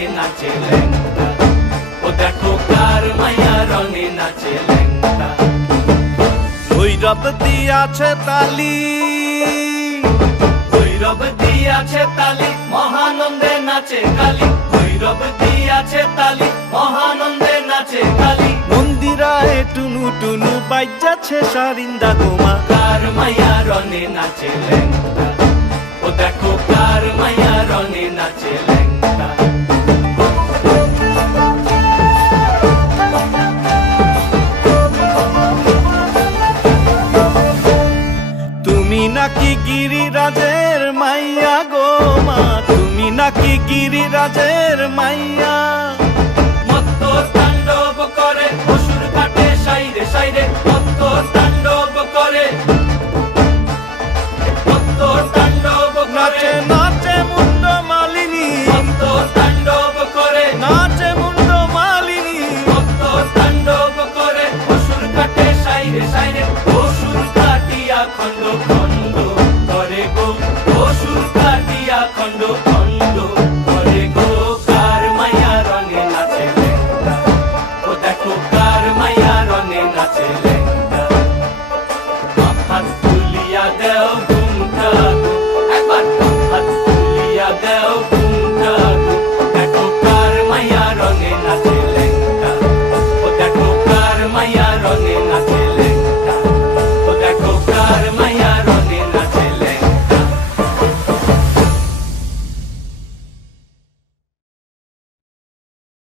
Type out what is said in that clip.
রঙে নাচে ল্যাংটা, ও দেখো কার মাইয়া রঙে নাচে ল্যাংটা। ভৈরব দিয়াছে তালি, ভৈরব দিয়াছে তালি, মহানন্দে নাচে কালী। ভৈরব দিয়াছে তালি, মহানন্দে নাচে কালী। মন্দিরায় টুনু টুনু বাজ্যাছে সারিন্দা গোমা, কার মাইয়া রঙে নাচে ল্যাংটা, ও দেখো কার মাইয়া রঙে নাচে ল্যাংটা। তুমি নাকি গিরিরাজের মাইয়া গো মা, তুমি নাকি গিরিরাজের মাইয়া। মত্ত তাণ্ডব করে অসুর কাটে সাইরে সাইরে, মত্ত